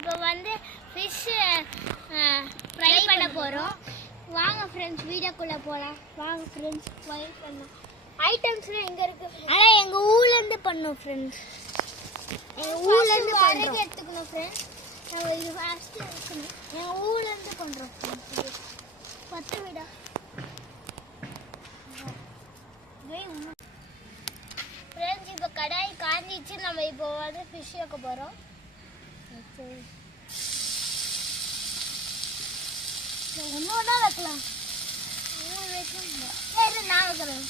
இப்போ வந்து fish fry பண்ண போகிறோம். வாங்க ஃப்ரெண்ட்ஸ் வீடியோக்குள்ளே போகலாம். வாங்க ஃப்ரெண்ட்ஸ் ஃப்ரை பண்ணலாம். ஐட்டம்ஸ்லாம் எங்கே இருக்குது? ஆனால் எங்கள் ஊர்லேருந்து பண்ணோம் ஃப்ரெண்ட்ஸ். எங்கள் ஊர்லேருந்து பண்ணுறோம். எடுத்துக்கணும் ஃப்ரெண்ட்ஸ். நம்ம இது ஃபஸ்ட்டு எடுக்கணும். எங்கள் ஊர்லேருந்து பண்ணுறோம் ஃப்ரெண்ட்ஸ். 10 விடா ஃப்ரெண்ட்ஸ். இப்போ கடாய் காஞ்சிச்சு. நம்ம இப்போ வந்து ஃபிஷ் வைக்க போகிறோம். ஒன்றா வைக்கலாம். சரி நான் வைக்கிறேன்.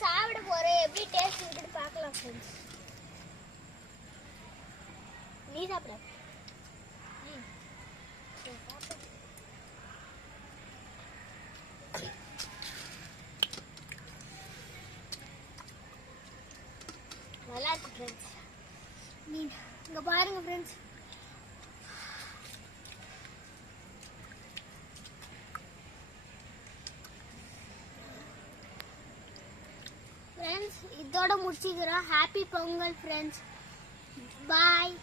சாப்பிட போறேன். எப்படி டேஸ்ட் இருக்குன்னு பார்க்கலாம் ஃப்ரெண்ட்ஸ். நீ சாப்பிட. நல்லா இருக்கு ஃப்ரெண்ட்ஸ். இங்க பாருங்க ஃப்ரெண்ட்ஸ். ஃப்ரெண்ட்ஸ் இதோட முடிச்சுக்கிறோம். Happy Pongal friends. பாய்.